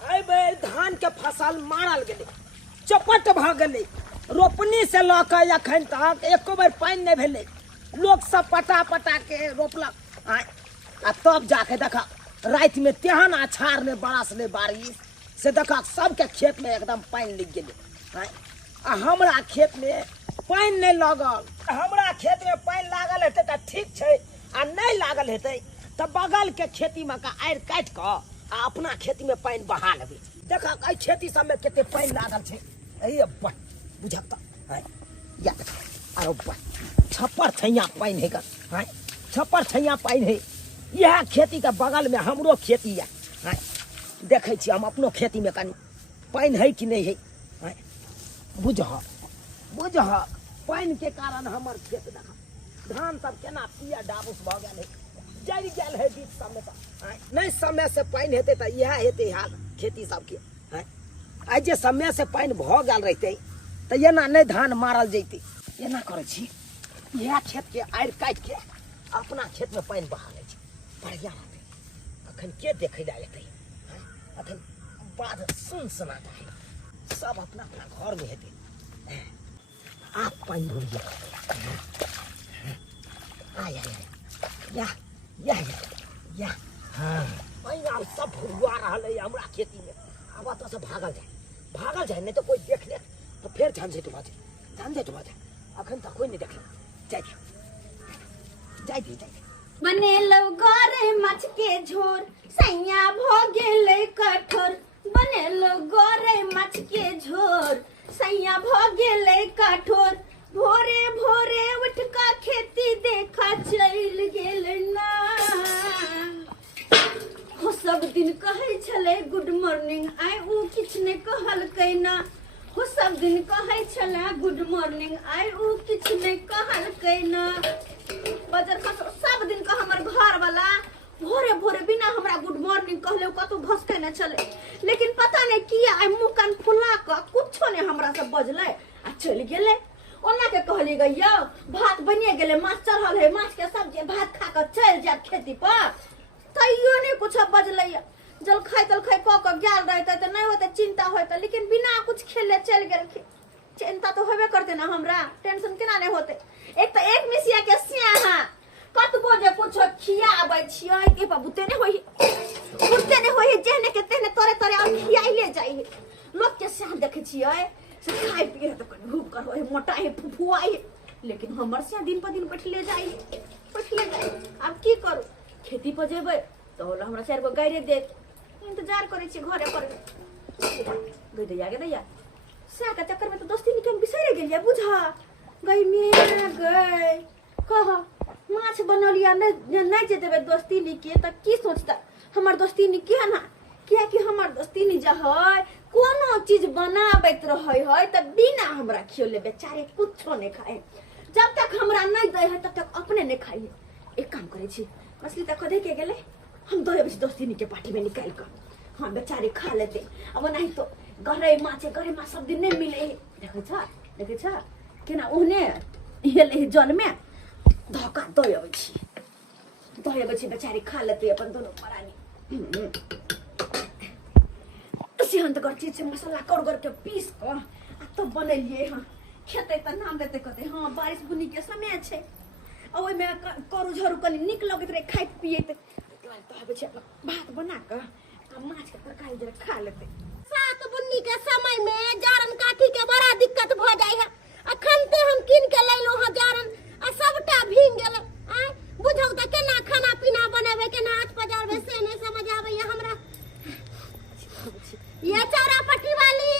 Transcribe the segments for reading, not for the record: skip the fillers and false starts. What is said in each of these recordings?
आई बेर धान के फसल मारल गेले, चपट भ गेले, रोपनी से लके अखन तक एको बेर पानी नहीं भेले। लोग सब पटा पटा के रोपलक आ तब जाके देखा रात में तेहन अछाड़ ने बरस ने बारिश से देखा सबके खेत में एकदम पानी लग गेले। आ हमरा खेत में पानी नहीं लगल। हमरा खेत में पानी लागल हेतै त ठीक छै, आ नहीं लागल हेतै त बगल के खेती में का आड़ काट के आ अपना खेती में पानी बहा लेबै। देखा एहि खेती सब में केते पानी लागल छै। ए बा बुझक त या देखा आरो बा छप्पर छैया पानी है का छप्पर छैया पानी है। यह खेती के बगल में हमरो खेती है। देखे छी हम अपनो खेती में कनी पानी है कि नहीं है। बुझह बुझह पानी के कारण हमर खेत देखा धान सब केना पिया डाबूस भ गेल है, जरि गेल है बीच सब में। नहीं समय से पानी हेते त यह हेते हाल खेती सबके। आई जे समय से पानी भ गेल रहते त एना नहीं धान मारल जैते। एना करे छी यह खेत के आड़ काट के अपना खेत में पानी बहा ले छी, बढ़िया रहते। अखन के देखे ला एते, अखन बाद सुनसनाटा है, सब अपना अपना घर में हेते। आप पानी भूल गया या या या या हाँ पानी सब भुलवा रहा है हमरा खेती में। अब तो सब भागल जाए नहीं तो कोई देख ले तो फिर झंझट हो जाए। अखन तक कोई नहीं देख जाए बनेलो गोरे मछ के झोर सैया भ गेले कठोर। बनेलो गोरे मछ के झोर सैया भ गेले कठोर। भोरे भोरे उठ का खेती देखा चल गेल ना। हो सब दिन कहे छले गुड मॉर्निंग आइ उ किछ ने कहलकै ना। हो सब दिन कहे छले गुड मॉर्निंग आइ उ किछ ने कहलकै ना। बजर खस सब दिन का हमर घर वाला भोरे भोरे बिना हमरा गुड मॉर्निंग कहले कतो भसके न चले। लेकिन पता नहीं किया आई मुंह कान फुला के कुछो ने हमरा से बजले आ चल गेले। ओना के कहली गयो भात बनिए गेले, माछ चढ़ल है, माछ के सब्जी भात खा के चल जा खेती पर। तैयो नहीं कुछ बजले। जल खाई क के गेल रहते त नहीं होते चिंता होते, लेकिन बिना कुछ खेले चल गेल। चिंता तो होबे करते ना, हमरा टेंशन केना नहीं होते। एक तो एक मिसिया के सिया कतबो जे कुछ खियाबै छियै के बाबूते ने होई जेहने के तेहने तोरे तोरे और खियाइले जाई। लोग के सिया देखे छियै से खाइ पिए त कनी भूख कर होय मोटा है फुफुआई, लेकिन हमर सिया दिन पर दिन बैठले जाई। अब की करू, खेती पर जेबै तो हमरा 4 गो गायरे दे इंतजार करे छी घरे पर गई दैया सिया के चक्कर में तो दोस्ती निकल बिसरे गेलिए। बुझा गई में गई कह माछ बनलिया नहीं जे देबे दोस्ती नी के त की सोचता हमर दोस्ती नी के ना। किया कि हमर दोस्ती नी जे है कोनो चीज बनाबैत रहै है त बिना हमरा खियोले बेचारे कुछो नहीं खाए। जब तक हमरा नहीं दे है तब तक अपने नहीं खाइए। एक काम करे छी मछली तक दे के गेले हम दो दोस्ती नी के पार्टी में निकाल कर हाँ बेचारे खा लेते। अब नहीं तो गहरे माछ सब दिन नहीं मिले। देखे छ केना ओहने हेले जल में धक्का दय छी बेचारी खा लेते अपन दोनों परानी। सिहंत कर चीज मसाला कर के पीस के तो बनलिए। हाँ खेते त नाम देते कहते हाँ बारिश बुनी के समय छे। आ ओइ में करू झरू कनी निक लगत रे खाइत पियत भात बना के माछ के तरकारी जरा खा लेते। सात बुन्नी के समय में जारन काठी के बड़ा दिक्कत भ जाय है। अखन ते हम किन के लैलो ह जारन आ सबटा भींग गेल। आ बुझौ त केना खाना पीना बनावे केना हाथ पजारवे से नहीं समझ आवे हमरा। ये चौरापट्टी वाली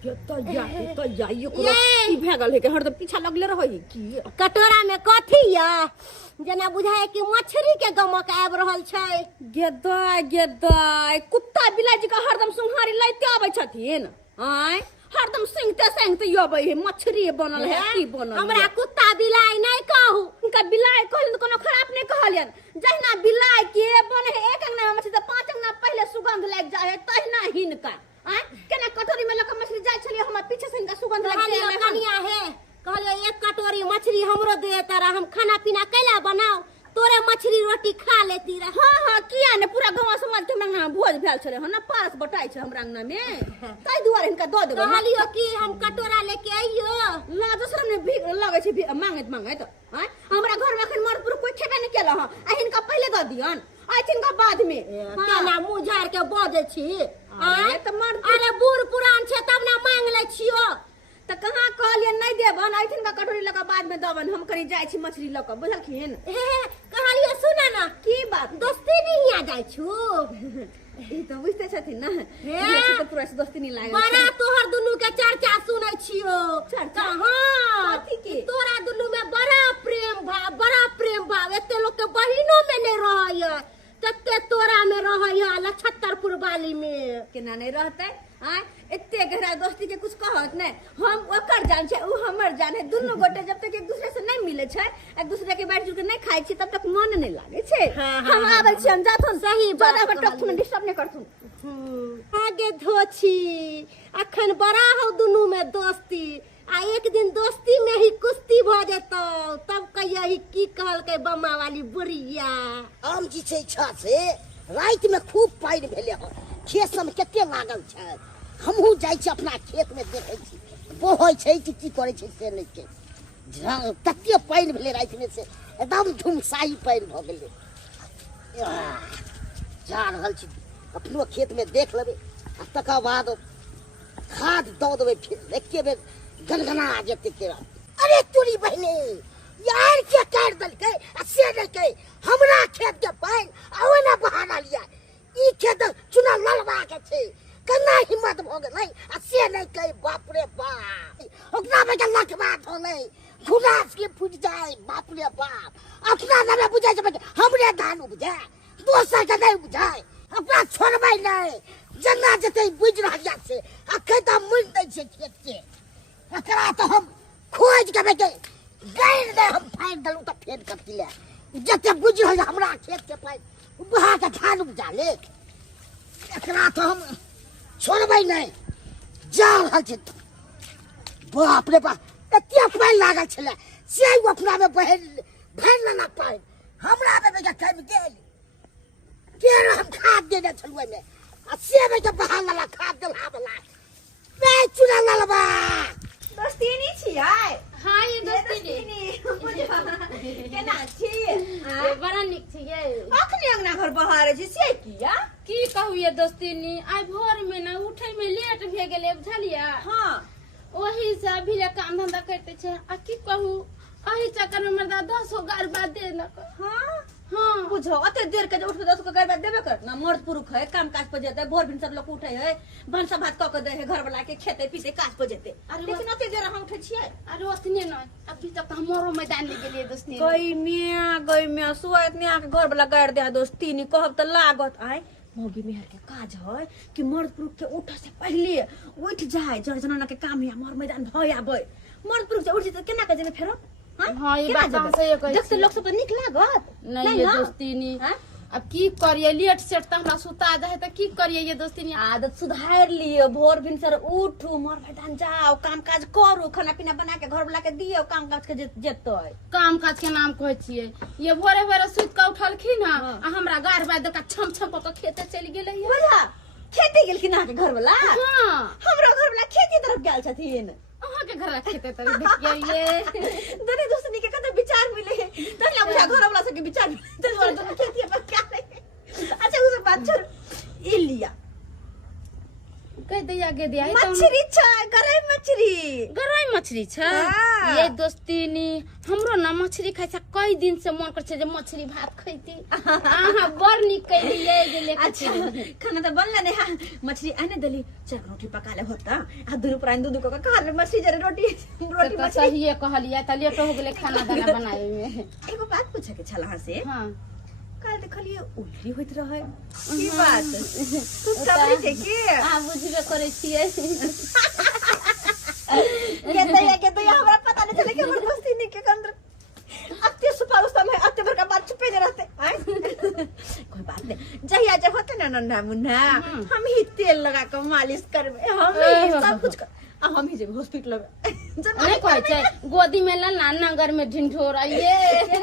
तो जाइयो कोनो की भेगल है के हरदम पीछा लगले रहई की कटोरा में कथी या जना बुझाए कि मछली के गमक आब रहल छै। गेदाय कुत्ता बिलाई जी का हरदम सुंघारी लैते आबै छथिन। आय हरदम सिंगते यबै है मछली बनल है की बनल। हमरा कुत्ता बिलाई नहीं कहू, इनका बिलाई कहलिन कोनो खराब नहीं कहलियन। जहिना बिलाई के बने है एक अंगना मछली त 5 अंगना पहले सुगंध लग जाय है तहिना हिनका। आय केना कटोरी में लक मछली जाय छलिए हमर पीछे से इनका सुगंध लग जाय है। कहलियो एक कटोरी मछली हमरो दे तारा हम खाना पीना कैला बनाओ तोरे मछली रोटी खा लेती रह। हाँ हाँ किया ने पूरा गांव समाज के हमरा भोज भेल छले ह ना पास बटाई छ हमरा अंगना में ताई दुआरे इनका दो देबो कहलियो कि हम कटोरा लेके आइयो ला दूसरा ने भी लगे छै मांगत हां हमरा घर में अखन मरपुर कोई खेबे नहीं केला ह आ इनका पहले द दियन आई थिनका बाद में केना मुंह झाड़ के बजे छी। अरे त मर अरे बूढ़ पुरान छे तब ना मांग ले छियो त कहां कहलिए नहीं देबन आई थिनका कटोरी लगा बाद में दबन हम कनी जाय छी मछली लक बुझलखिन। कहलियो सुना ना की बात दोस्ती नहीं आ जाय छु ई तो बुझते छथिन ना ये तो पूरा दोस्ती नहीं लागे बड़ा तोहर दुनु के चर्चा सुनै छियो। चर्चा हां कथी के तोरा दुनु में बड़ा प्रेम भाव एते लोग के बहिनो में नहीं रहय तते तोरा में रहय लछत्तरपुर वाली में केना नहीं रहते आ एते गहरा दोस्ती के कुछ कहत नहीं हम ओकर जान छै उ हमर जान है दुनु गोटे जब तक एक दूसरे से नहीं मिले छै एक दूसरे के बैठ जुल के नहीं खाइ छी तब तक मन नहीं लागे छै। हम आबै छी हम जाथुन सही बात ज्यादा टकथुन डिस्टर्ब नहीं करथुन आगे धोछी अखन बड़ा हो दुनु में दोस्ती आ एक दिन दोस्ती में ही कुश्ती भ जेतो तब कहिया की कहल के बम्मा वाली बुढ़िया आम जी छै इच्छा से रात में खूब पानि भेले हो खेत में कते लागल छै हमहू जाय छी अपना खेत में देखै छी बोहै छै की करे छै से नहीं के तते पानि भेले रात में से एकदम धुमसाई पानि भ गेलै जा रहल छी अपनो खेत में देख लेबै आ तकर बाद खाद दऽ देबै फिर एके बेर गनगना जेतै केरा। अरे तोरी बहने यार के काट दलकै आ से देलकै हमरा खेत के पानि आ ओना बहाना लिया ई खेत चुना ललवा के छै कना हिम्मत भ गेलै आ से नहीं कहि बाप रे बाप ओकरा में लखवा धोलै घुरास के फुट जाए बाप रे बाप अपना नामे बुझाइ छै हमरे धान उपजा दोसर के नहीं बुझाइ अपना छोड़बै नहीं जना जते बुझ रहलिया से अखन त मुड़ दै छै खेत के एकरा तो हम खोज के बेटे गैर दे हम फाइन दलू त फेर कथि ले जते बुझ रहल हमरा खेत के पाइ बहा के धान उपजा ले एकरा तो हम छोड़बै नहीं जा रहल छै बाप रे बाप एते पानि लागल छले से अपना में भैर लेना पानि हमरा में बेटा कम गेल केर हम खाद देने छलुए में आ से बेटा बहा वाला खाद देला वाला मैं चुना ललबा दोस्ती नहीं छियै। हाँ ये दोस्ती केना छी बड़ा निक छियै अखने अंगना घर बहारे छी से किया की कहू ये दोस्ती नी आई भोर में ना उठे में लेट भे गेले बुझलिया हां वही से अभी ले काम धंधा करते छे आ की कहू अही चक्कर में मर्दा 10 गार बाद देलक। हां हाँ बुझो अते देर के उठ के 10 को गरबा देबे कर ना मर्द पुरुष है काम काज पर जेते भोर दिन सब लोग उठे है भनसा भात क के दे है घर वाला के खेते पीते काज पर जेते लेकिन अते देर हम उठे छियै अरे ओतने न अभी तक हमरो मैदान ले गेलिए दोस्ती गई में सुआ इतने आके घर वाला गाड़ दे दोस्ती नहीं कहब त लागत आय मोगी मेहर के काज है कि मर्द पुरुष के उठ से पहले उठ जाए जड़ जनाना के काम है मोर मैदान भय आबे मर्द पुरुष से उठ जे केना के जेने फेरो हाँ ये बात सही कहै देख से लोग सब त निक लागत नहीं ये दोस्ती नी अब की करिए लेट सेट त हमरा सुता जाए त की करिए ये दोस्ती नी आदत सुधार लियो भोर दिन सर उठू मोर मैदान जाओ काम काज करू खाना पीना बना के घर वाला के दियो काम काज के जेतो काम काज के नाम कहै छियै ये भोरे भोरे सुत के उठलखिन आ हमरा गार बाद का छम छम क खेते चल गेलै बुझा खेती गेलखिन अहाँ के घर वाला हां हमरा घर वाला खेती तरफ गेल छथिन अहाँ के घर खेते तरफ देखिए ये दोनों दोस्तनी के कते विचार मिले तहला बुझा घर वाला सब के विचार मिले तो दोनों खेती पर क्या नहीं। अच्छा उस बात छोड़ ई लिया कह दिया गे दिया मछली छै गरई मछली छै हाँ। ये दोस्ती नी हमरो ना मछली खाइ छै कई दिन से मन कर छै जे मछली भात खैती आहा बड़ निक कइलिए जे लेके अच्छा खाना तो बनला ने हां मछली आने दली चार रोटी पका ले होता आ दुनु प्राण दूध को खा ले मछली जरे रोटी तो सही कहलिए त लेट हो गेले खाना दाना बनाए में एगो बात पूछे के छला से हां काल देखलिए उल्टी होइत रहे की बात तू सबरी छे की हां बुझबे करे छियै के तो हमरा पता नहीं चले कि हमर दोस्ती नहीं के अंदर अत्ते सुपार उस समय अत्ते भर का बात छुपे रहते आय कोई बात नहीं जहिया जब होते ना नन्ना मुन्ना हम ही तेल लगा के मालिश करबे हम ही सब कुछ हम ही जे हॉस्पिटल में नहीं कहै छै गोदी में लला नगर में ढिंढोरा ये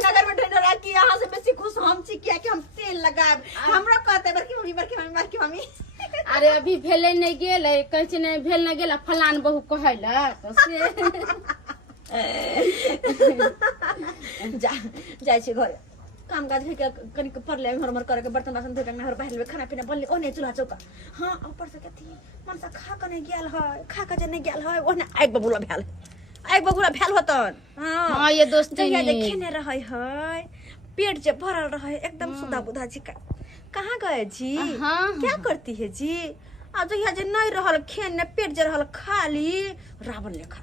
नगर में ढंढोरा की यहाँ से बेसी खुश हम छी किया कि हम तेल लगाब हमरा कहते बड़की मम्मी अरे अभी भेले नहीं गेल कहै छै नहीं भेल नहीं गेल फलान बहू कहैला से जाय छी घर काम काज के कनी पड़ले हमर करे के बर्तन बासन धोके हमर पहले खाना पीना बनले ओने चूल्हा चौका हां ऊपर से कथी मन से खा के नहीं गेल है खा के जे नहीं गेल है ओने आग बबुला भेल होतन हां ये दोस्ती ये देखेने रहे है पेट जे भरल रहे एकदम सुधा बुधा जी कहाँ गए जी क्या करती है जी आज यहाँ जे नहीं रहल खेने पेट जे रहल खाली रावण लेखा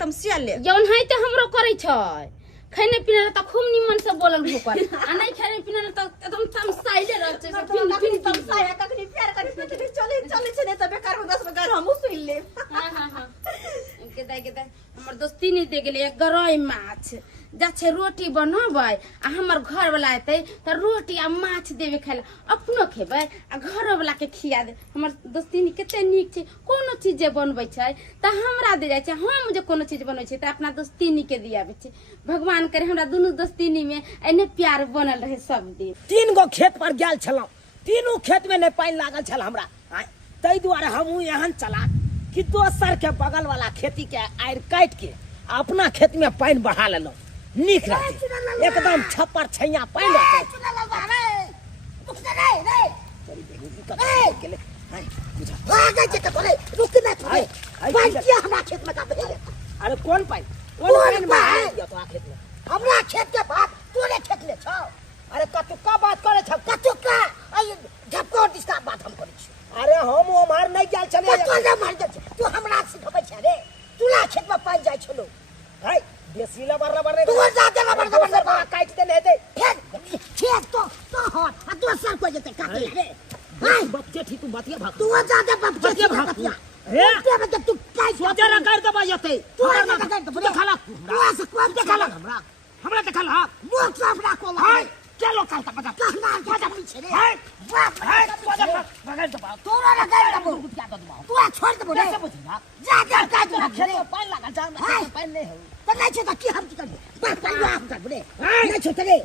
तमसिया ले जौन है त हमरो करे छै खाने पीने त खूब निमन से बोलल भूकर आ नहीं खाने पीने त एकदम तमसाइले रह छै फिन तमसाया कखनी प्यार कखनी चले छै ने त बेकार में 10 बेकार हमहु सुन ले हां के दाई हमर दोस्ती नहीं दे गेले गरई माछ जा छै रोटी बनबै आ हमर घर वाला एतै त रोटी आ माछ देबे खाइला अपनो खेबै आ घर वाला के खिया दे हमर दोस्ती नहीं कते नीक छै कोनो चीज जे बनबै छै त हमरा दे जाय छै हम जे कोनो चीज बनबै छै त अपना दोस्ती नहीं के दियाबे छै भगवान करे हमरा दुनु दोस्ती में एने प्यार बनल रहे सब दिन 3 गो खेत पर गेल छलौ तीनों खेत में नहीं पानी लागल छल हमरा तै दुआरे हमहू एहन चला कि दोसर के बगल वाला खेती के आड़ काट के अपना खेत में पानी बढ़ा लेलौ नीक रहते एकदम छप्पर छैया पानी रहते अरे कौन पानी हमरा खेत के बात तोरे खेत ले छौ अरे कतुका बात करे छ कतुका झपकोर दिसका बात हम करै छी अरे हम मार नहीं जाल चले तो जे मार दे तू हमरा सिखबै छ रे तूला खेत में पानी जाय छलो है बेसी लबर रे तू जा दे लबर काट दे हेते खेत तो हो आ दोसर को जेते काटे रे भाई बच्चे ठीक तू बतिया भाग तू जा दे बच्चे भाग रे ते तू काय सोचे ना कर दबा जते तू ना कर दे देखला तू ऐसे कोन देखला हमरा देखला मुख साफ राखो है चलो कल तक बता कहना बजा पीछे रे है बाप है बगल दबा तोरा लगा दबो क्या दबा तू छोड़ दबो रे कैसे बुझना जा जा का तू खेत में पानी लगा जा पानी नहीं है तो नहीं छता की हम की कर बाप पानी आप कर रे नहीं छता रे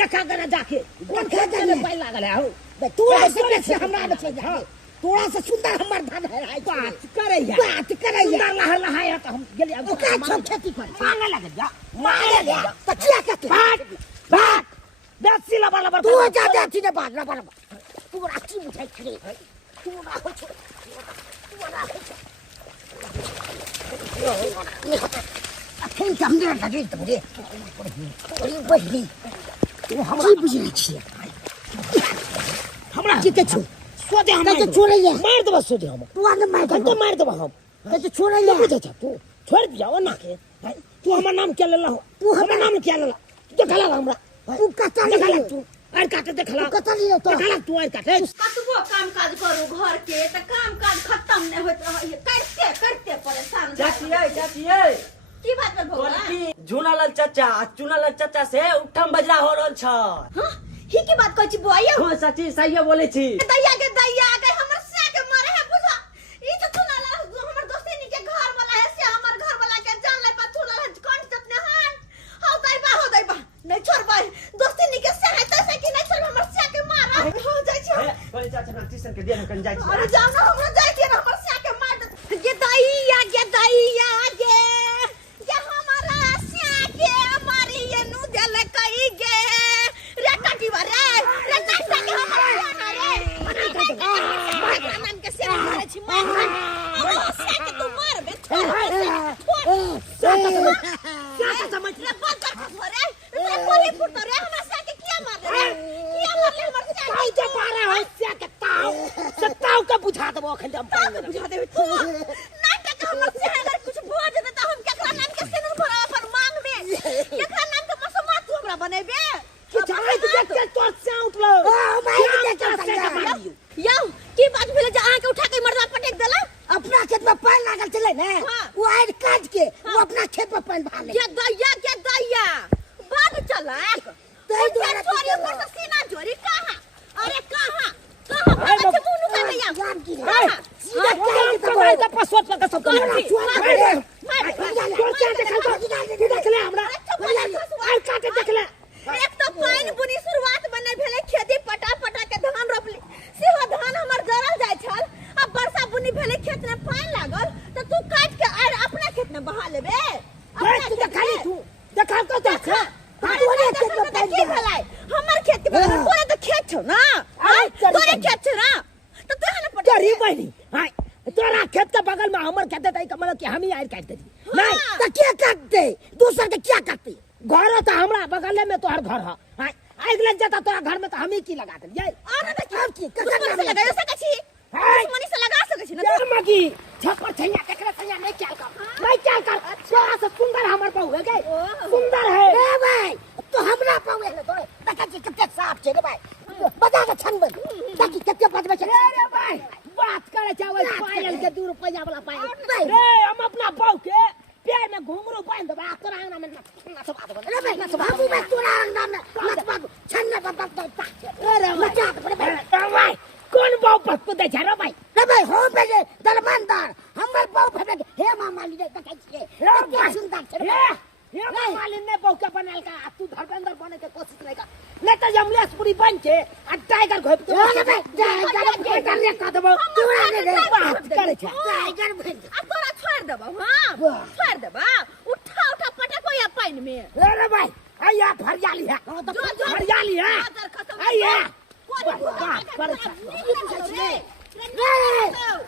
देखा करा जाके कौन खेत में पानी लगा है हो तू ऐसे से हमरा बचे जा तोरा से सुंदर हमर धान है बात करैया सुंदर लहा लहा है तो हम गेली अब ओका सब खेती कर मांगे लगे जा मारे ले तो क्या कहते बात बेसी लबर तू जा जा थी ने बात लबर तू राची मुठाई खड़े तू ना हो तू ना हो अखन समझे लगे तो रे अरे बहनी तू हमरा बुझे छी हमरा की के छु सोचे हम तो छोड़े ले मार दबा सोचे हम तू आने मार दबा हम तो छोड़े ले बुझे तू छोड़ दिया वो ना के तू हमर नाम क्या लेला हो तू हमर नाम क्या लेला देखला हमरा तू कता ले देखला तू आर काटे देखला कता ले तो देखला तू आर काटे कतबो काम काज करू घर के त काम काज खत्म नहीं होत रहे करते परेशान जातिए की बात कर भौला झुनालाल चाचा से उठम बजरा हो रहल छ हां ही की बात कहै छी बुआया हां सच्ची सही बोले छी दैया के हमर से के मारे है बुझा ई तो सुनाला हमर दोस्ती के घर वाला है से हमर घर वाला के जान ले पथुला कौन जतने हन हो दई बा नहीं छोड़ भाई दोस्ती के से है तैसे कि नहीं छोड़ हमर से के मारा हो जाय छी बोले चाचा ना ट्यूशन के दिन कन जाय छी अरे जाओ ना हमरा जाय छी हमर से के मार ये दैया के ये हमारा से के मारी ये नु देले कई गे रे काटी बारे रे काटा के हमारा ना रे नाम के से मारे छी मार से के तू मार बे समझ ले बात कर भरे रे कोली फुट रे हमरा से के किया मार रे हमर से काई जे मारे हो से के ताऊ के बुझा देबो अखन हम पानी बुझा देबे तू नाटक हमर से अगर कुछ भो जेते त हम केकरा नाम के सिनुर भरा अपन मांग में केकरा नाम के मसमा तू हमरा बनेबे कि चाहे तू देख के तोर से उठलो यौ की बात भेले जे अहाँ के उठा के मरदा पटक देला अपना खेत में पानी लागल चले ने वो आड़ काट के वो अपना खेत में पानी बहा ले के दैया बात चला तै द्वारा चोरी पर से सीना जोरी कहां अरे कहां बात मुनु का दैया जान की सीधा कहीं काम करवाए त पसवत का सब मार छले खेत में पानी लागल तो तू काट के और अपना खेत में बहा लेबे तू देखा ली तू देखा तो देख तोरे खेत में पानी भलाई हमर खेत के बगल में तोरे तो खेत छौ ना तोरे खेत छ ना तो तोरा न पड़ तेरी बहनी हां तोरा खेत के बगल में हमर खेत है का मतलब कि हम ही आर काट दे नहीं तो क्या काटते दूसरा के क्या काटते घर तो हमरा बगल में तोहर घर है हां आग लग जाता तोरा घर में तो हम ही की लगा दे ये और तो की कसम से लगायो सकै छी दुश्मनी से लगा सकै छी ना तोर मगी छपर छैया देखरे छैया नहीं क्या कर नहीं क्या कर तोरा से सुंदर हमर बहू है गई सुंदर है ए भाई तो हमरा पावे ले तोरे देखा छी कते साफ छे रे भाई बता के छन बन ताकि कते बजबे छे रे भाई बात करे चाहे पायल के 2 रुपया वाला पायल रे हम अपना बहू के पैर में घुंघरू बांध देबा तोरा अंगना में नचवा देबो रे भाई बाबू मैं तोरा अंगना में नचवा छन ने बता अरे मचा भाई कौन बाऊ पप्पू दे जा रे भाई रे भाई हो बेले दलमंदार हमर बाऊ फबे हे मामा ली दे देखै छी रे सुंदर छे रे ये मालिन ने बाऊ के बनल का तू धर्मेंद्र बने के कोशिश नहीं कर नहीं तो यमलेशपुरी बन के आ टाइगर घोप दे रे भाई टाइगर रे का देबो तोरा ने बात करे छ टाइगर बन आ तोरा छोड़ देबो हां छोड़ देबा उठा उठा पटको या पानी में रे भाई आया फरियाली है फरियाली है आया बात करे छ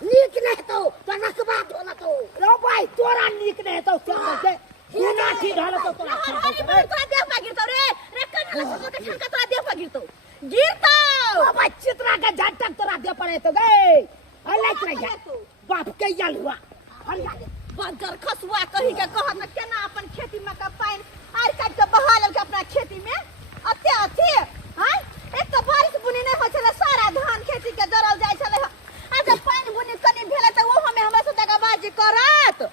नीक नहीं तो नकबा धोला तो रो भाई तोरा नीक नहीं तो क्या से बिना ठीक ढाल तो तोरा तोरा देह पर गिरतो रे कन्ना लगा के छक्का तोरा देह पर गिरतो ओ भाई चित्रा के झटक तोरा दे पड़े तो गए अलग रह बाप के याल हुआ हरियाली बंदर खसुआ कही के कहत न केना अपन खेती में का पानी आर काट के बहा लेल के अपना खेती में अते अते हां एक तो बारिश बुनी नहीं हो छले सारा धान खेती के जरल जाय छले आ जब पानी बुनी कनी भेले त वो हमें हमरा से दगाबाजी करत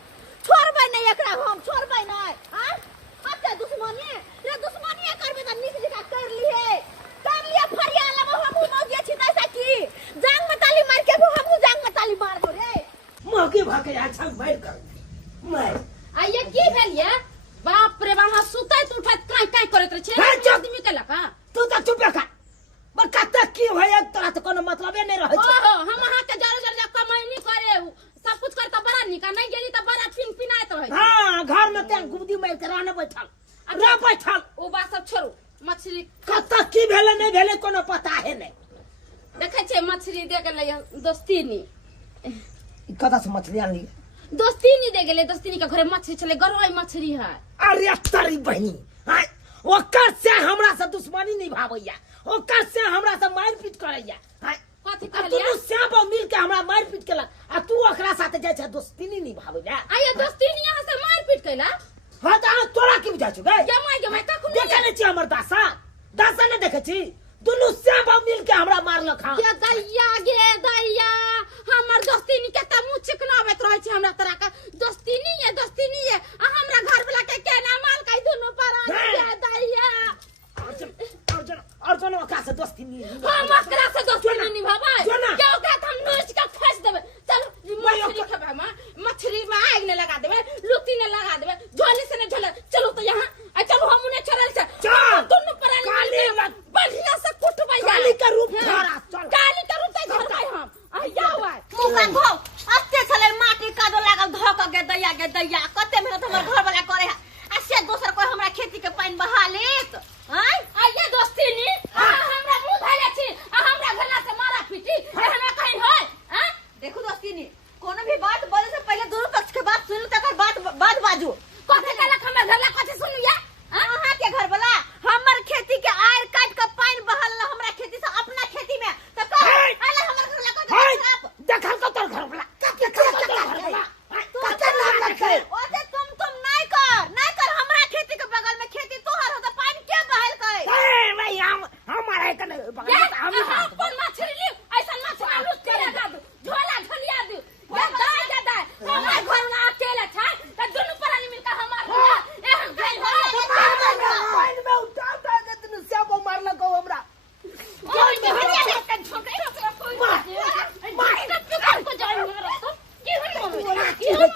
छोड़बै नहीं एकरा हम छोड़बै नहीं हां अते दुश्मनी रे दुश्मनी करबे त नीक जका कर लिए फरियाला हम मौजे छी तैसा की जांग में ताली मार के हम जांग में ताली मारबो रे मौके भागे अच्छा बैठ कर मैं आइए की भेलिए बाप रे बाप सुतैत उठैत काय करैत रह छे आदमी के लका तू तो चुप कर बका तक की होय तोरा तो कोनो मतलबे नहीं रहे छ ओहो हम अहाँ के जरूर जरूर कमाई करे सब कुछ करता बड़ा निका नहीं गेली त बड़ा पिन पिनाइत रहे हां घर में ते गुबदी मार के रहने बैठल रे बैठल ओ बात सब छोड़ू मछली कत की भेले नहीं भेले कोनो पता है नहीं देखे छे मछली दे गेलै दोस्तीनी कदा से मछली आनली दोस्तीनी दे गेलै दोस्तीनी के घरे मछली छले गरोई मछली है अरे तारी बहनी हां ओकर से हमरा से दुश्मनी निभावैया ओकर से हमरा से मारपीट करैया हां कथि तू कहलिया श्याम मिल के हमरा मारपीट केलक आ तू ओकरा साथे जाय छ दोस्तीनी निभावैया आइए दोस्तीनी यहाँ से मारपीट कैला हां त तोरा की बुझा छ गए जमाई कखनो देखे नहीं छी हमर दासा ने देखे छी दुनु श्याम मिल के हमरा मारलक हां के दैया गे दैया हमर दोस्तीनी के त मुंह चिकनाबैत रहे छै हमरा तरह का दोस्तीनी है आ हमरा घर वाला के केना माल कई दोनों पर गे दैया अर्जुन ओकरा से दोस्तीनी हम ओकरा से दोस्तीनी निभाबै के ओकरा हम नोच के फंस देबै चलो मछली खेबै हम मछली में आग ने लगा देबै लुती ने लगा देबै झोली से ने झोले चलो तो यहाँ आ चलो हम ने छोड़ल छै दोनों पर काली बढ़िया से कुटबै काली का रूप धरा चल काली का रूप धरबै हम आया हुआ मुंह भौ अते छले माटी कादो लागल धक के दैया कते मेहनत हमर घर वाला करे आ से दोसर कोई हमरा खेती के पानी बहा लेत हां आइए दोस्तीनी हमरा मुंह धले छी हमरा घरला से मारा पीटी हमरा कहीं होय हां देखो दोस्तीनी कोनो भी बात बोले से पहले दोनों पक्ष के बात सुन तकर बात बाजू कथे कहला हमरा घरला कथे सुनिया अहाँ के घर वाला हमर खेती के आयर काट के पानी बहाल हमरा खेती से अपना खेती में त कह अला हमर घर वाला कह देखल को तोर घर वाला कते नाम रखे ओते तुम नहीं कर हमरा खेती के बगल में खेती तोहर हो त पानी के बहाल कई ए भाई हमारे कने हम कौन मछली ली ऐसा मछली लूट के लगा दू झोला झोलिया दू ये दाई हमरा घर वाला अकेले छै त दोनों प्राणी मिलकर हमार एहन पानी में उठा दे तनु श्याम मारलक हमरा कोई में हरिया के ठोकै रखला कोई मार को जाई हमरा तो की हो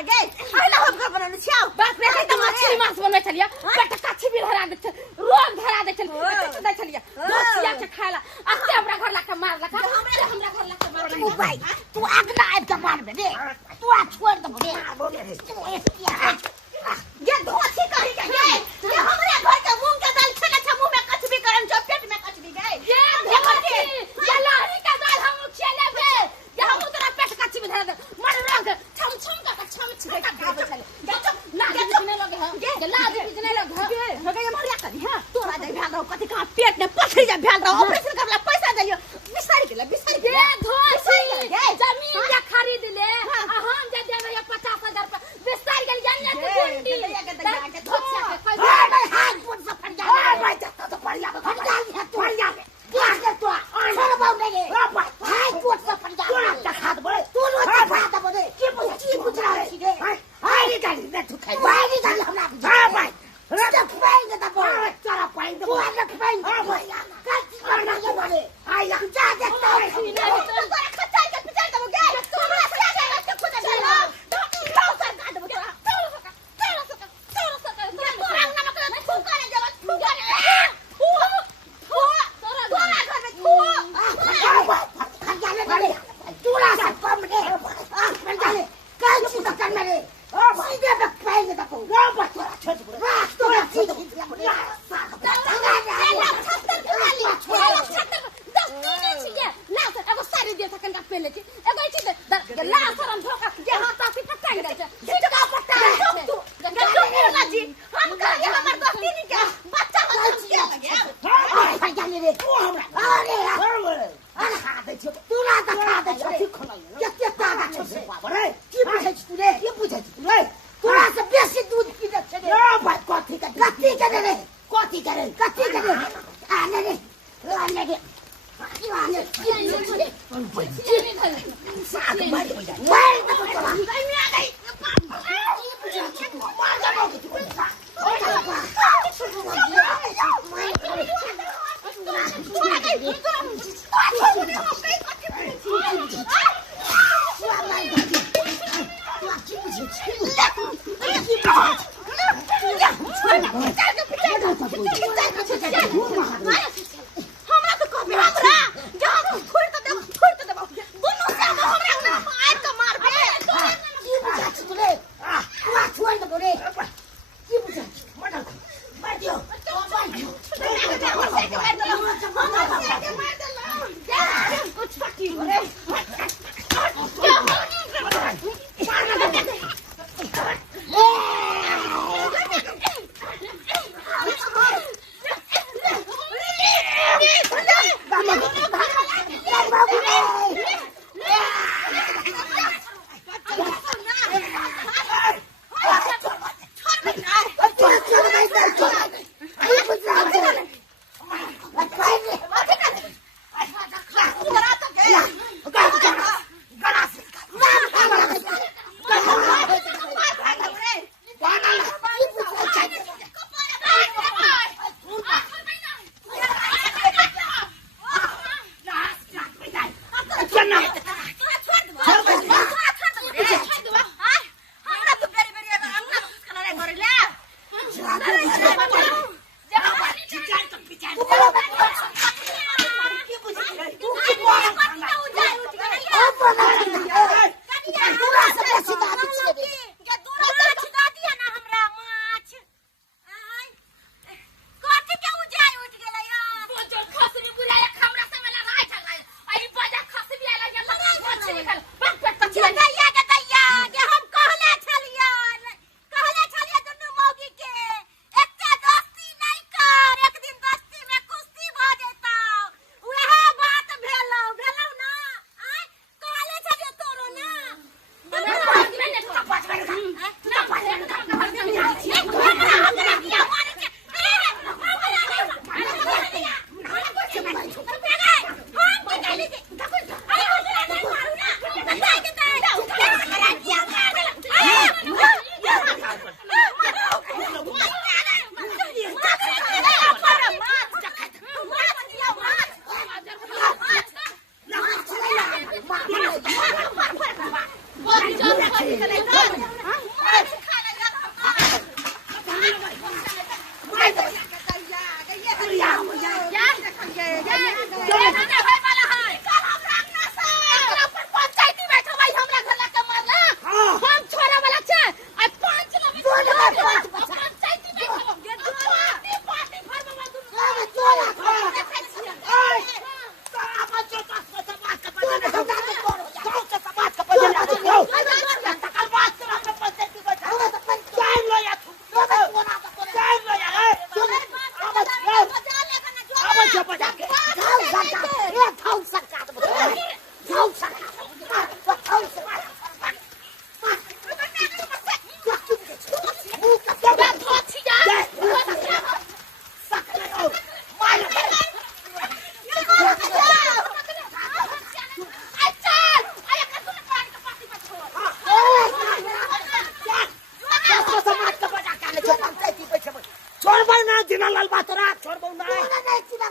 घर गे आइला हम घर बनाने छियो बाप रे त मछली मांस बनबै छलिया पेट काछी भी धरा दे छल रोग धरा दे छल दे छलिया दोसिया के खाला अते हमरा घर ला के मार लका हमरा घर ला के मार तू भाई तू अगला आब के मार दे तू आ छोड़ दे ये धोती कही के गे ये हमरे घर के मूंग के दाल छले छ मुंह में कच भी करन छ पेट में कच भी गए ये धोती ये लाही का दाल हम खेले बे ये हम तोरा पेट काछी भी धरा दे मर रोग छम छम का छम छिके का खाबे छले ना बिजने लगे हम ये लाज बिजने लगे हो गए मरिया करी हां तोरा दे भेल रहो कथि का पेट में पथरी जा भेल रहो ऑपरेशन करला पैसा दियो बिसारी के ये धोती जमीन या खरीद ले हम जे देबे 50,000 रुपया बिस्तार गेल जाने के गुंडी धोतिया के कोई भाई हाथ पुट से फट जा भाई तो बढ़िया फट जा बढ़िया क्या के तो छोड़ बाऊ नहीं हाथ पुट से फट जा तू खाद बोले तू नो खाद बोले की पूछ रहा है हाय निकाल दे तू खाई भाई निकाल हमरा हां भाई राजा पाएंगे तब चला पाएंगे वो आगे पाएंगे भाई कल करना ये बोले आया जा दे तो खच्चा के पिछड़ दबो गे हमरा से के खुद दे लो सर काट दबो तोरा तोरा नमक ना फूका ने देबो फूका ने तोरा घर में फू खजाने वाले चूड़ा सा कम दे खजाने कल चीज कर मेरे सीधे पे पाएंगे तब बच्चा छोड़ तोरा सीधे ना जिना लाल बातरा छोड़ दो ना नहीं चिना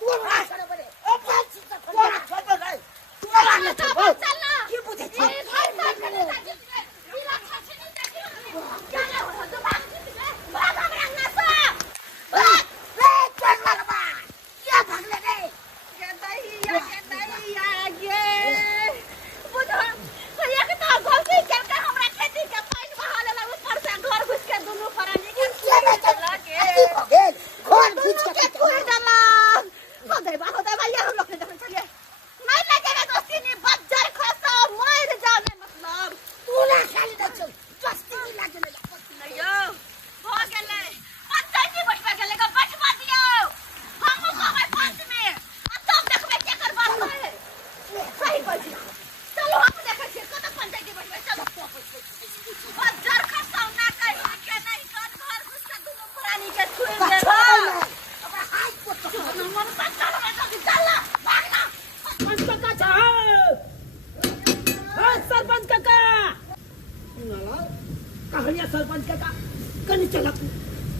तू ना करे बड़े ओ बात से छोड़ दो नहीं तू ना चल ना की बुझे ए घर साथ करे इला छछे नहीं देखियो क्या ना हो तो बात भाग हमरा ना सा ए चल लगवा क्या भागले रे के दैया ये बुझो भैया के तो गलती करके हमरा खेती के पानी बहा लेला ऊपर से घर घुस के दुनु फरानी के चला के घर घुस के कोई डाला होदे भैया हम लोग के चलिए नहीं लगेगा दोस्ती नहीं बच जाए खसा मर जाने मतलब तू ना खाली न चल दोस्ती नहीं लागे नहीं हो गेले पंचायती बैठवा गेले का बैठवा दियो हम को भाई पंच में तब देखबे के कर बात है सही बात चलो हम देखे छे कत पंचायती बैठवा चलो बाजार खसा ना कहीं के नहीं कर घर घुस के दुनु प्राणी के छुए देला हमरा हाथ को तो मन पंचायत में तो चला भागना सरपंच काका जाओ हां सरपंच काका कहानिया सरपंच काका कनी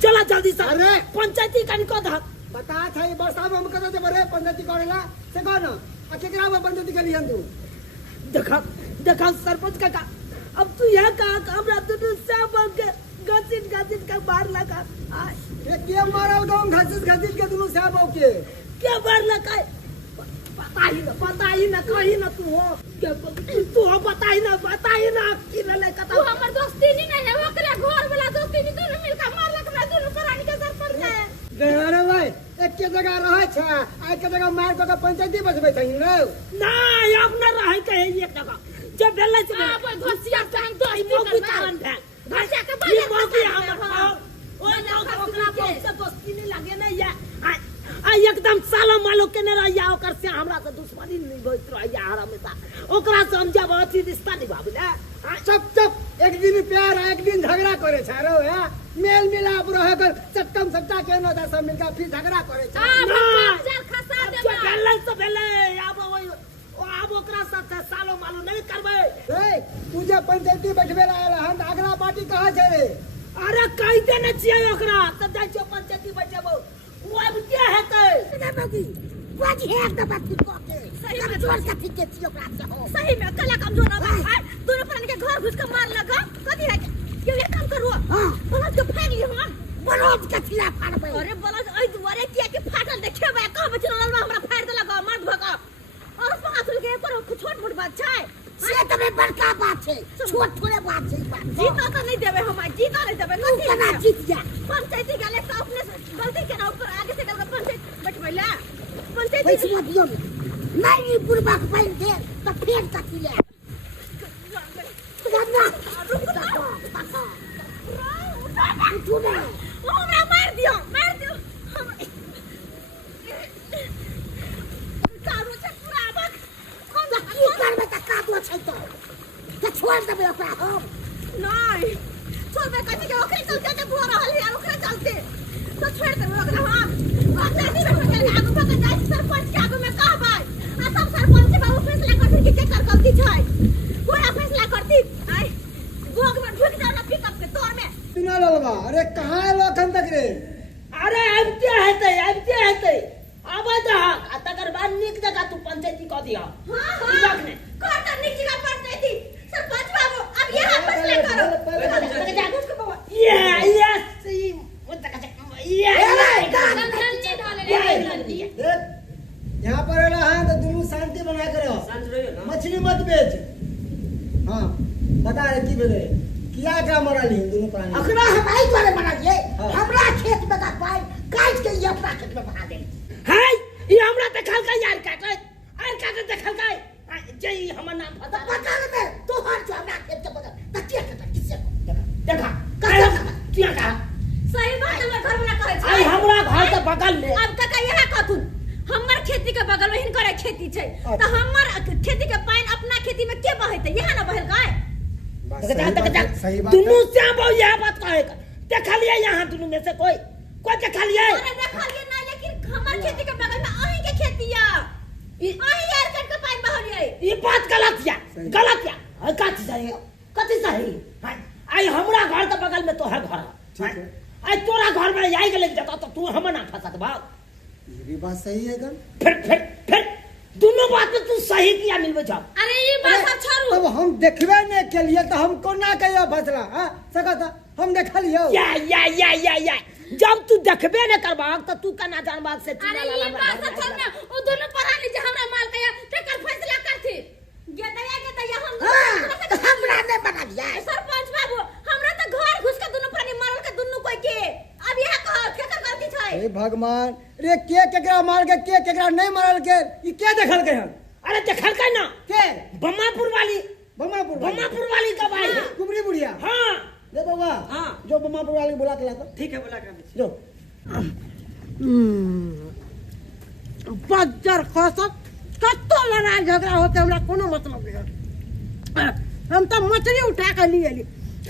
चला जल्दी से अरे! पंचायती कनी को धक बता छै वर्षा में हम कत दे बरे पंचायती करेला से कोन आ केकरा में पंचायती के लिए तू देखा सरपंच काका अब तू यहाँ कहा हमरा दुनु सब के गचिन का बार लगा ये के मारल गांव घसीट के दुनु से बाऊ के क्या बार लगा पता ही ना कहीं ना तू हो तू हो बता ही ना कि न ले कता तू हमर दोस्ती नहीं है ओकरा घर वाला दोस्ती नहीं दोनों मिलकर मारलक ना दोनों प्राणी के सरपंच है अरे भाई एक के जगह रहे छ आ के जगह मार के पंचायती बसबे छै रे ना अब न रहे कहे एक जगह जब बेले से अब धसिया टाइम तो ई मौकी कारण है भाषा के ये मौकी हमर ओ ओकरा बहुत दोस्ती नहीं लगे ना या आ एकदम सालो मालो के न रहिया ओकर से हमरा से दुश्मनी नहीं होइत रहिया हमेशा ओकरा से हम जब अथी रिश्ता निभाबले चुप एक दिन प्यार एक दिन झगड़ा करे छ रो है मेल मिलाप रहे कर चट्टम सट्टा के न दस मिलका फिर झगड़ा करे छ बाजार खसा देबा बेलन से बेले अब ओकरा साथ सालो मालो नहीं करबे ए तुझे पंचायती बैठबे रहल हम अगला पार्टी कहां छै रे अरे कहि देने छियै ओकरा तब जाय छो पंचायती बैठबो वो अब क्या हेतै बाबूजी बाजी है एक बात को के सही में जोर से ठीक के छियो ओकरा से हो सही में कला कमजोर ना भाई दोनों प्राणी के घर घुस के मार लगा कथी है क्यों ये काम करो हां बलद के फेंक लियो हम बरोज के खिला फाड़बे अरे बलद ओइ दुआरे किया के फाटल देखेबे कहबे चलल हमरा फाड़ देला ग मत भगा और पाछुल के पर छोट मोट बात छै से तबे बड़का बात छै छोट थोड़े बात छै बात जीता तो नहीं देबे हम जीता नहीं देबे तू केना जीत जा पंचायती गले से अपने गलती के ना ऊपर आगे से गल पंचायत बैठबैला पंचायती पैसा दियो नहीं बुरबा पाइन दे तो फेर कथि ले दादा तू ना हमरा मार दियो कारो से पूरा बक हम की करबे त काटो छै तो छोड़ देबे ओकरा हम नहीं छोड़बे कथी के ओकरे चलते बुआ रहल यार ओकरे चलते तो छोड़ देबे ओकरा हम पंचायती में पकड़ आगू पकड़ जाय सरपंच के आगू में कहबै आ सब सरपंच बाबू फैसला करथि कि के कर गलती छै पूरा फैसला करथि आई गोग में ढुक जाओ ना पिकअप के तोर में बिना ललबा अरे कहां है लोखन तक रे अरे आबते हेतै आबे त आ तकर बाद निक जगह तू पंचायती क दिया हां कर त निक जगह पंचायती सरपंच बाबू अब यहां फैसला करो ये सही यहाँ पर रहा है तो दोनों शांति बना के रहो शांत रहियो ना मछली मत बेच हाँ बता रे की भेले किया का मरली दोनों प्राणी अखरा हमारी द्वारा बना दिए हाँ। हमरा खेत में का पाइन काट के ये अपना खेत में बना दे है ये हमरा देखल का यार काटे देखल का जय हमर नाम तो पता में तो हर जो हमरा खेत के बगल तकिया के किससे देखा क्या कहा सही बात है घर में कहै छै आई हमरा घर के बगल में अब तक यह कहथुन हमर खेती के बगल में हिनकर खेती छै तो हमर खेती के पानी अपना खेती में के बहैते यहां ना बहल गाय सही बात दुनू श्याम बाबू यह बात कहे देखलिए यहाँ दुनू में से कोई देखलिए अरे देखलिए ना लेकिन हमर खेती के बगल में अहीं के खेती या अहीं यार कट के पानी बहलिए ये बात गलत या कथी सही आई हमरा घर के बगल में तो है घर ठीक है आज तोरा घर में आई गेले जता तो तू हम ना फंसत बा। ये भी बात सही है गन। फिर दोनों बात में तू सही किया मिलबे जा। अरे ये बात सब छोड़ू। तब हम देखबे नहीं के लिए तो हमको ना कहियो फसला हां सकता हम देखलियो। या जब तू देखबे न करबा तो तू कना जानबा से चिल्ला अरे ये बात सब छोड़ ना ओ दोनों परानी जे हमरा माल कया तेकर फैसला करथि। गेदया हम हां हमरा ने बना दिया सरपंच बाबू हमरा तो घर घुस के दोनों प्राणी मारल के दोनों कोई के अब यह कह केकर गलती छै। हे भगवान रे के केकरा मार के केकरा नहीं मारल के ई के देखल के हम। अरे देखल के ना के बम्मापुर वाली गवाही है। कुबरी बुढ़िया। हां ले बाबा हां जो बम्मापुर वाले बुला के लाता। ठीक है बुला के जो बज्जर खसत कत्तो लड़ाई झगड़ा होते हमरा कोनो मतलब नहीं। हम तो मछली उठा के लिए ली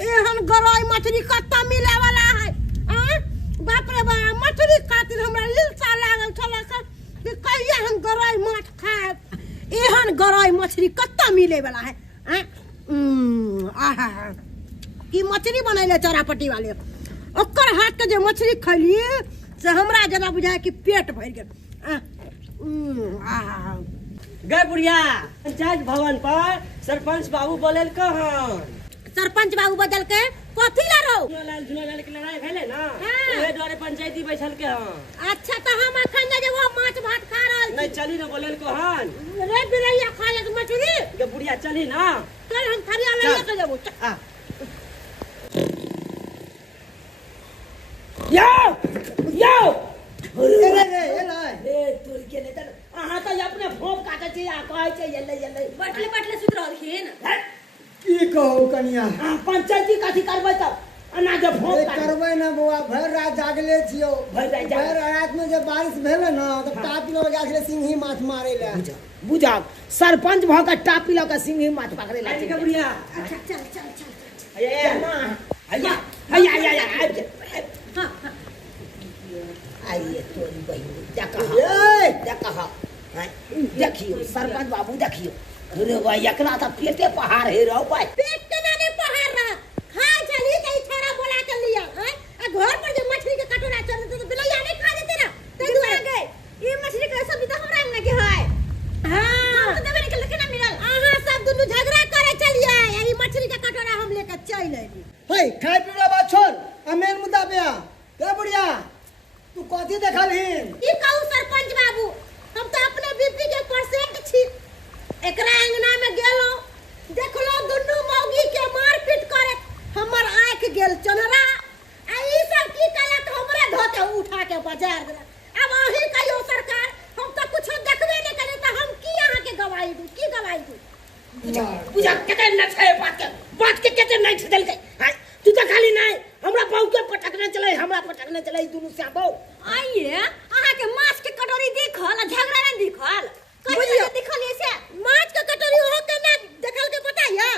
एहन गरई मछली कत्ता मिले वाला है। बाप रे बाप मछली खातिर हमरा इल्सा लागल छला कि कहिया हम गरई माछ खाएब। एहन गरई मछली कत्ता मिले वाला है। आहा की मछली बनैले चरापट्टी वाले ओकर हाथ के जे मछली खैली से हमरा जना बुझाय कि पेट भर गेल। गए बुढ़िया पंचायत भवन पर सरपंच बाबू बोले कहन सरपंच बाबू बदल के कथी ला रहो। झूलालाल के लड़ाई भेले ना हाँ। ओहे डरे पंचायती बैठल के हन। अच्छा तो हम अखन जे वो माछ भात खा रहल नहीं चली ना बोले कहन छी रे बिरैया खा ले मछली के बुढ़िया चली ना। चल हम थरिया ले के जेबो। आ यो ए तोरी के ले अहाँ तो अपने भोग काटे छी आ कहै छै येले बटले सुत रहलखिन। की कहू कनिया पंचायती कथी करबै तब अनाज भोग काटे करबै ना बउआ भर रात जागले छियो। भर रात में जब बारिश भेले ना तो टापी लग गेल छले सिंही माछ मारे ले। बुझा सरपंच भ के टापी ल के सिंही माछ पकड़े ला के बुढ़िया अच्छा चल हैया आबि जा। हां आइए तोरी बहिन देखियो सरपंच बाबू देखियो रे भाई एकरा त पेटे पहाड़ हे रहो भाई। पेट के नाने पहाड़ रहा खाए चली त छोरा बोला के लिया हैं आ घर पर जे मछली के कटोरा चल तो बिलैया नहीं खा देते ना ते दुआ गए ई मछली के सब्जी तो हमरा अंगना के है। हां हम तो देबे निकल के ना मिलल। आहा सब दुनु झगड़ा करे चलिए ई मछली के कटोरा हम लेके चल आइली। हे खाए पीला बात छोड़ आ मेन मुद्दा पे आ। ए बुढ़िया तू कथी देखलहिन। ई कहू सरपंच बाबू हम तो अपने बीपी के परसेंट छी एकरा अंगना में गेलो देखलो दुनु मौगी के मारपीट करे हमर आंख गेल चनरा आ ई सब की कलक हमरे धोते उठा के बाजार देला। अब अही कहियो सरकार हम तो कुछ देखबे नहीं करे त हम की अहाँ के गवाही दू की गवाही दू। बुझा केते न छै बात के केते नहीं छदल के हां तू त खाली नहीं हमरा बहु के पटकने चले हमरा पटकने चले दुनु से बहु आइए अहाँ के माछ के कटोरी देखल झगड़ा नहीं देखल बुझियो। कहियो देखल ऐसे माछ के कटोरी हो के ना देखल के पता है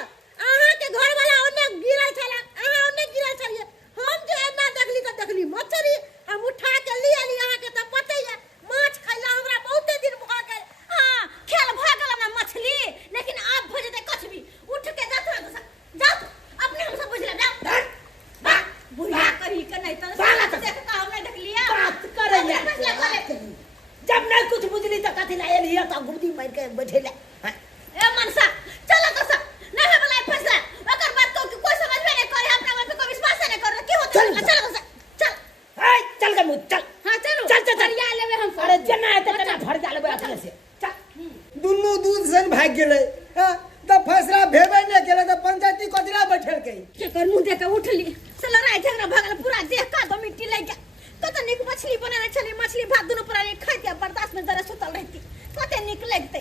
अहाँ के घर वाला ओने गिरल छला अहाँ ओने गिरल छलिए हम जो एना देखली मछली हम उठा के ले आली अहाँ के त पते है माछ खैला हमरा बहुते दिन भ गेल। हां खेल भ गेल ना मछली लेकिन अब भ जेते कुछ भी उठ के जाओ अपने हम सब बुझ ले जाओ बुढ़िया करी के नहीं तो साला तो देख का हमने देख लिया बात करे जब नहीं कुछ बुझली त कथी ला एलिया त गुदी मार के बैठेला। ए मनसा चलो तो सब नहीं है वाला फैसला अगर बात को कोई समझ में नहीं करे अपने मन पे कोई विश्वास नहीं कर क्या होता है चलो तो चल ए चल के मुझ चल हां चलो चल फरिया लेवे हम अरे जना है तना भर जा लेबे अपने से चल दुनु दूध से भाग गेले त फैसला भेबे नहीं केले त पंचायती कचरा बैठल के के कर मुंह देख उठली से लड़ाई झगड़ा भगल पूरा देह का दो मिट्टी लग गया कत निक मछली बनाने चली मछली भात दोनों प्राणी खाते बर्दाश्त में जरा सुतल रहती कते निक लगते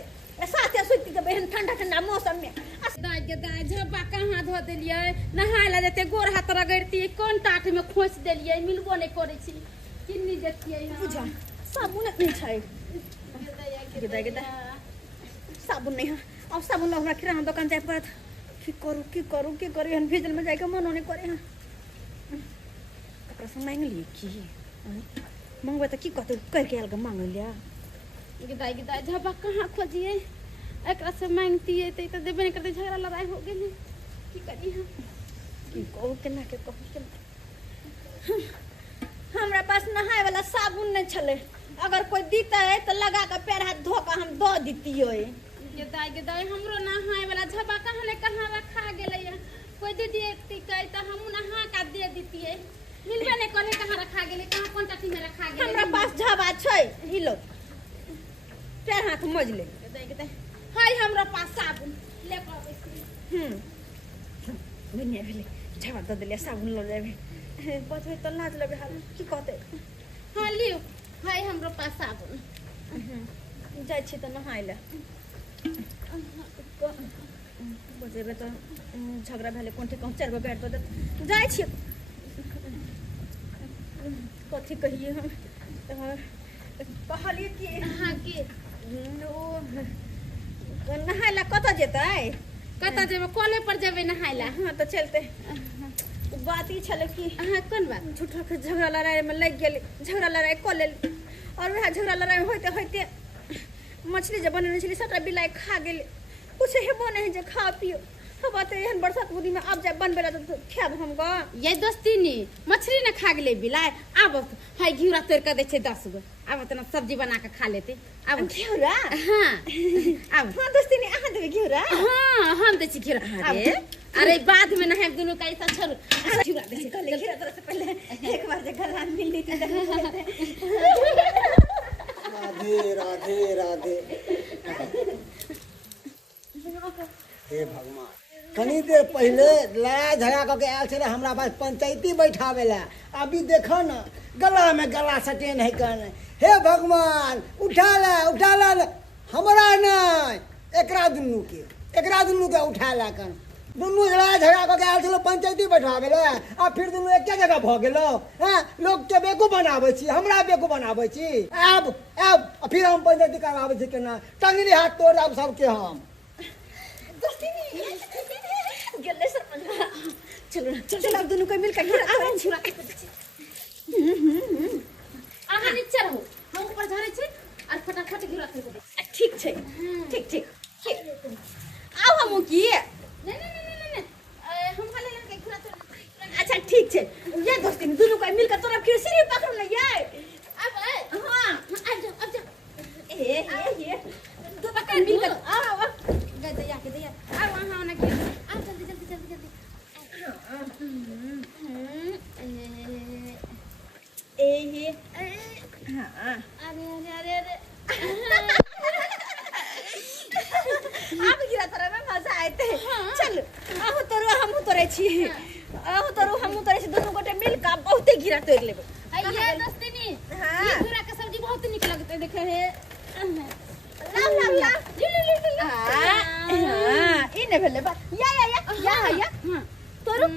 साथे सुती के बहन ठंडा ठंडा मौसम में दाई झब्बा कहाँ धो देलियै नहाय ला जेते गोर हाथ रगड़ती कोन टाट में खोस देलियै मिलबो नहीं करे छी किन्नी देखियै बुझा साबुन नहीं छै गेदा साबुन नहीं है अब साबुन हमरा किराना दुकान जाय पड़त की करू हन भेजल में जाके मनो नहीं करे हां एकरा से मांग ली की मंगवा त की कहते कर के अलग मांग लिया गिदाई झब्बा कहाँ खोजिए एकरा से मांगती है तो देबे नहीं करते झगड़ा लड़ाई हो गेल की करी हम की कहू केना के कहू हमरा पास नहाए वाला साबुन नहीं छले। अगर कोई दीता है तो लगा के पैर हाथ धो के हम दो दीतिए। के दाई हमरो नहाए वाला झबा कहाँ ने कहाँ रखा गेलै है। कोई दीदी एकती कही तो हम नहा का दे दीतिए। मिलबे नहीं करे कहाँ रखा गेलै, कहाँ कौन टाटी में रखा गेलै। हमरा पास झबा छै, हिलो पैर हाथ मज ले। के दाई हाय हमरा पास साबुन ले के आबै। दुनिया भेले झबा दे देले साबुन ल लेबे। बचबे तो लाज लेबे हाल की कहते। हाँ लियो हाय हमरो पास साबुन। जाय छी त नहाय ले। बजेबे तो झगड़ा भेले कोठे कहूँ चरबे बैठ दो जाय छी। कथी कहिए हम कहलिए कि हाँ के नहाय ला कत जेतै। कता जेबे कॉले पर जेबे नहाय ला। हाँ तो चलते। बात ई छले कि हाँ कौन बात। झूठा के झगड़ा लड़ाई में लग गेली, झगड़ा लड़ाई कर लेली और वह झगड़ा लड़ाई में होते होते मछली जब बनने छली सबटा बिलाई खा गेली। कुछ हेबो नहीं जे खा पियो। अब तो एहन बरसात बुदी में अब जब बनबे तो खाब हम ग। ये दोस्ती नी मछली न खा गेले बिलाय। अब हाय घिउरा तोड़ के दे छे 10 गो। अब तना सब्जी बना के खा लेते। अब घिउरा हाँ अब हाँ दोस्ती ने आहा देबे घिउरा। हाँ हम दे छी घिउरा। अरे बाद में नहाए दोनों का ऐसा छोड़ घिउरा दे छी कल घिउरा तरह से पहले एक बार जे गला मिल ली थी। राधे राधे राधे। हे भगवान, कनी देर पहले लड़ाई झगड़ा करके आयल छे हमरा पास पंचायती बैठावे ला। अभी देखो ना गला में गला सटे नहीं करने। हे भगवान उठा ला हमरा नहीं एकरा दुनू के उठा ला कर। दुनू लड़ाई झगड़ा करके आयल छे पंचायती बैठावे ला। आ फिर दुनू एक जगह भ गेलो। हां लोग के बेकू बनावे छी, हमरा बेकू बनावे छी। अब फिर हम पंचायती करावे छी केना। टंगनी हाथ तोड़ अब सबके हम। दोस्ती ने गेले सरपंच। चलो ना चल अब दोनों को मिलकर घिउरा खावे छी। आहा नीचे रहो हम ऊपर झरे छी और फटाफट घिउरा तोड़ दे। ठीक छै ठीक आओ हम की नहीं हम खाले लड़के घिउरा तोड़। अच्छा ठीक छै। ये दोस्ती ने दोनों को मिलकर तोरा फिर सीढ़ी पकड़ ले ये। अब हां अब जा ये तो पकड़ मिलकर आओ गदया अब वहां ना घिउरा आ जल्दी ए हां अरे आप गिरा तरह में मजा आते। चल आहु तोरो हमहु तोरे छी। आहु तोरो हमहु तोरे छी दोनों गोटे मिलकर बहुते गिरा तोड़ लेबे। ये दोस्ती नी हाँ। ये घिउरा के सब्जी बहुत निक लगते देखे है। ला हां इने भेले बा या तोरो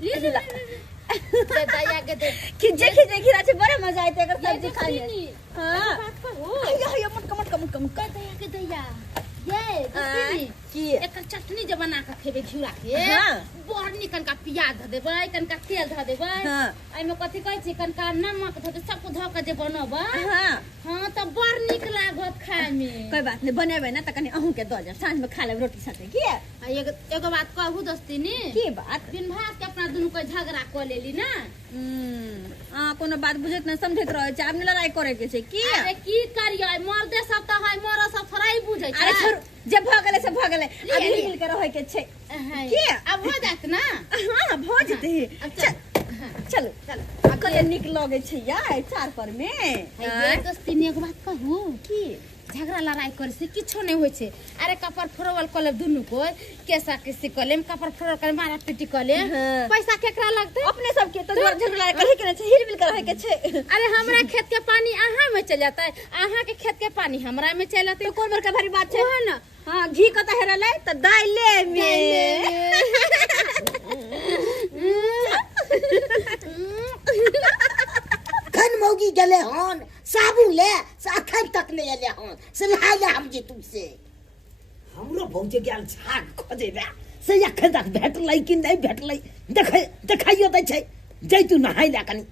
ले दया के दे खिजे गिरा छे बड़े मजा आते अगर सब्जी खा ले। हां बात कहो या मटका दया के दया ये दोस्ती की एक चटनी जे बना के खेबे घिउरा के। हाँ। बड़ निकन का प्याज ध देबै कनका तेल ध देबै। हाँ। आई में कथि कहै छी कनका नमक ध दे सब ध के जे बनबै। हां हां त बड़ निक लागत खाए में। कोई बात नहीं बनेबे ना त कनी अहू के द जा सांझ में खा लेब रोटी साथे की। एगो बात कहू दोस्ती नी की बात दिन भात के अपना दुनू को झगड़ा क लेली ना। कोनो बात बुझत न समझत रहे छै। आब लड़ाई करे के छै की। अरे की करियै मर्दे सब त है मोर सब थोड़ा ही बुझै छै। अरे छोड़ जब भ गेले से भ गेले अब मिल के रहे के छै की। अब हो जात ना। हां भ जेते। चल कते निक लगे छै यार चार पर में। ये दोस्ती ने एगो बात कहू की झगड़ा लड़ाई करे से किछो नहीं होय छै। अरे कपर फोरवल कले दुनू को केसा किसी कलेम कपर फोरवल करे मारा पिटी कले हाँ। पैसा केकरा लगते अपने सब के तो झगड़ा करे के छै हिल मिल के रहे के छै। अरे हमरा खेत के पानी आहा में चल जाता है, आहा के खेत के पानी हमरा में चल जाता तो कौन बड़का भारी बात छै। है ना। हां घी कता हेरले त दाइले में। खन मौगी गले हन साबुन ले अखन तक ले ले हन से नहाय ले हम जी तुमसे। हमरो भौजे गेल झाग खोजेबे से अखन तक भेटलै कि नहीं भेटलै देखाइयो दै छै। जैतू नहाय ले कनी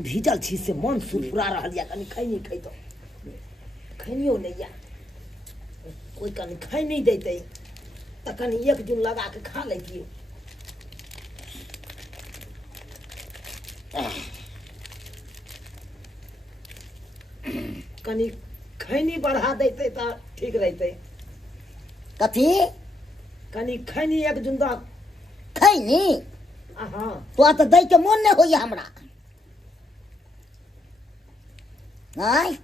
भीजल छी से मन सुरफुरा रहल या कनी खै नहीं खैतो खैनियो नहीं या कोई कनी खै नहीं देतै त कनी एक दिन लगा के खा लैतियो। कनी खैनी बढ़ा देते तो ठीक रहते। कथी कनी खैनी एक जुंदा खैनी हाँ तो दै के मन नहीं होइए हमरा। नहीं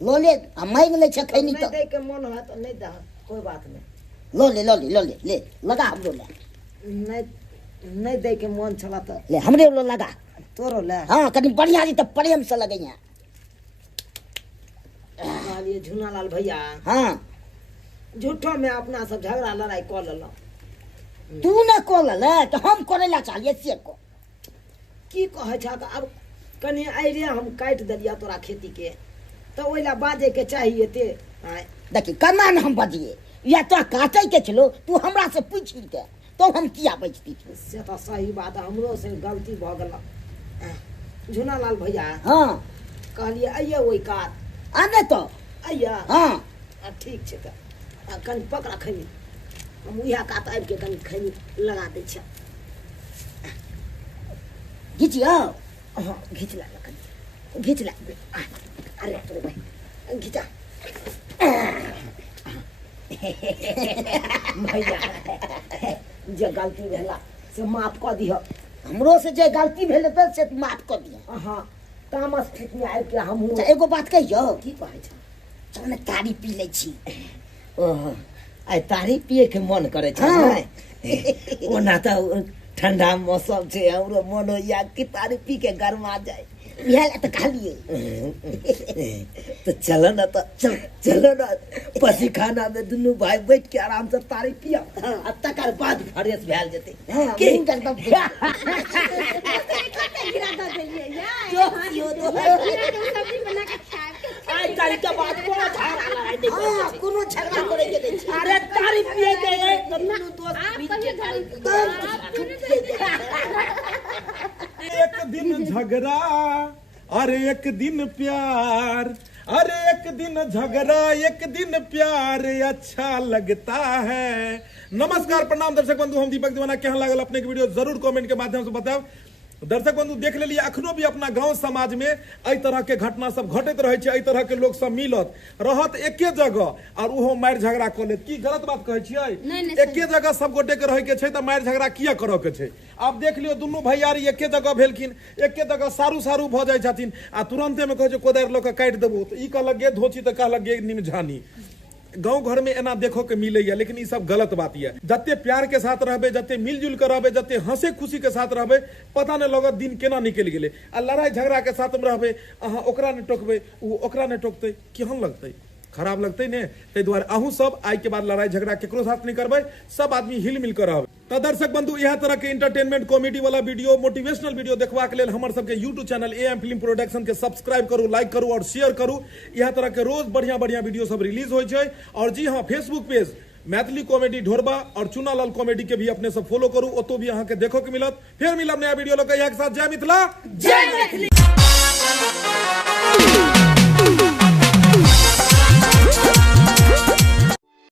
लो ले मांग ले छे खैनी नहीं तो दे के मन है तो नहीं दे, कोई बात नहीं। लो ले ले लगा हमरो ले। नहीं दे के मन चला तो ले हमरे लो लगा। तोरो ले हाँ कनी बढ़िया जी तो प्रेम से लगे। कहलिए झूनालाल भैया हाँ झूठो में अपना सब झगड़ा लड़ाई कर लेलो। तू न कोल ले तो हम करे ला चाहिए से को। की कहे छ अब कनी आइरे हम काट दिलिया तोरा खेती के तो ओइला बाजे के चाहिए ते। देखी कना न हम बजिए या तो काटे के चलो तू हमरा से पूछ के तो हम किया बजती थी। से तो सही बात हमरो से गलती भ गेल। झूनालाल भैया हाँ कहलिए आइए ओइ कात आने तो आइए। हाँ ठीक छै त कनी पकड़ा खैनी हम उहा कात आबि के कनी खैनी लगा दै छै। घिचियो हाँ घीच ला कनी घीच ला। अरे तोरे भाई घीचा भैया जे गलती भेला से माफ कऽ दिह। हमरो से जे गलती भेले त से तू माफ कर दिया। हाँ तामस खेत में आबि के हमहूँ अच्छा एगो बात कहियो की कहै छ तने तारी पी ले छी। ओह आइ तारी पिए के मन करे छ हाँ। ओना त ठंडा मौसम छै हमरो मन होइया कि तारी पी के गरमा जाए। इहे ला त कहलिए तो चलो ना तो चलो ना पसी खाना में दुनू भाई बैठ के आराम से तारी पिया आ तकर बाद फ्रेश भेल जेते। हाँ की? मुंह एकदम सब्जी बना के खाए आई तारी के बाद को झाड़ा लड़ाई नहीं करे हाँ कोनो झगड़ा करे के नहीं छी। अरे तारी पिए के एक दुनू दोस्त मिल के तारी एक दिन झगड़ा अरे एक दिन प्यार, अरे एक दिन झगड़ा एक दिन प्यार अच्छा लगता है। नमस्कार प्रणाम दर्शक बंधु, हम दीपक दीवाना। केहन लागल अपने के वीडियो जरूर कमेंट के माध्यम से बताओ। दर्शक बंधु देख लेलिए अखनो भी अपना गांव समाज में एहि तरह के घटना सब घटैत रहे छै। एहि तरह के लोग सब मिलत रहत एके जगह और उहो मारि झगड़ा क लेत। की गलत बात कहै छियै? एके जगह सब गोटे के रहे के छै त मारि झगड़ा किया करऽ के छै? आब देख लियो दुनू भैयारी एके जगह भेलखिन, एके जगह सारू सारू भ जाइ छथिन आ तुरंते में कहै छै कोदारि ल के काटि देबो त ई कहलक गे धोची त कहलक गे निमझानी। गांव घर में एना देखो के मिलैया, लेकिन ई सब गलत बात है। जते प्यार के साथ रहबे, जते मिलजुल कर रहबे, जते हंसे खुशी के साथ रहबे, पता नहीं लगत दिन केना निकल गेले। आ लड़ाई झगड़ा के साथ में रहबे, अहाँ ओकरा ने टोकबे उ ओकरा ने टोकते, केहन लगते? खराब लगते ने। तै द्वारे अहूँ सब आई के बाद लड़ाई झगड़ा केकरो साथ नहीं करबे, सब आदमी हिल मिल कर रहबे। तो दर्शक बंधु यह तरह के इंटरटेनमेंट कॉमेडी वाला वीडियो, मोटिवेशनल वीडियो देखवा के लेल हमर सबके YouTube channel am film production के सब्सक्राइब करू, लाइक करू और शेयर करू। यह तरह के रोज बढ़िया बढ़िया वीडियो सब रिलीज हो छै। और जी हाँ, फेसबुक पेज मैथिली कॉमेडी ढोरबा और चुनालाल कॉमेडी के भी अपने सब फॉलो करू, ओतो भी अहाँ के देखो के मिलत। फिर मिलब नया वीडियो लगे एक साथ। जय मिथिला, जय मैथिली।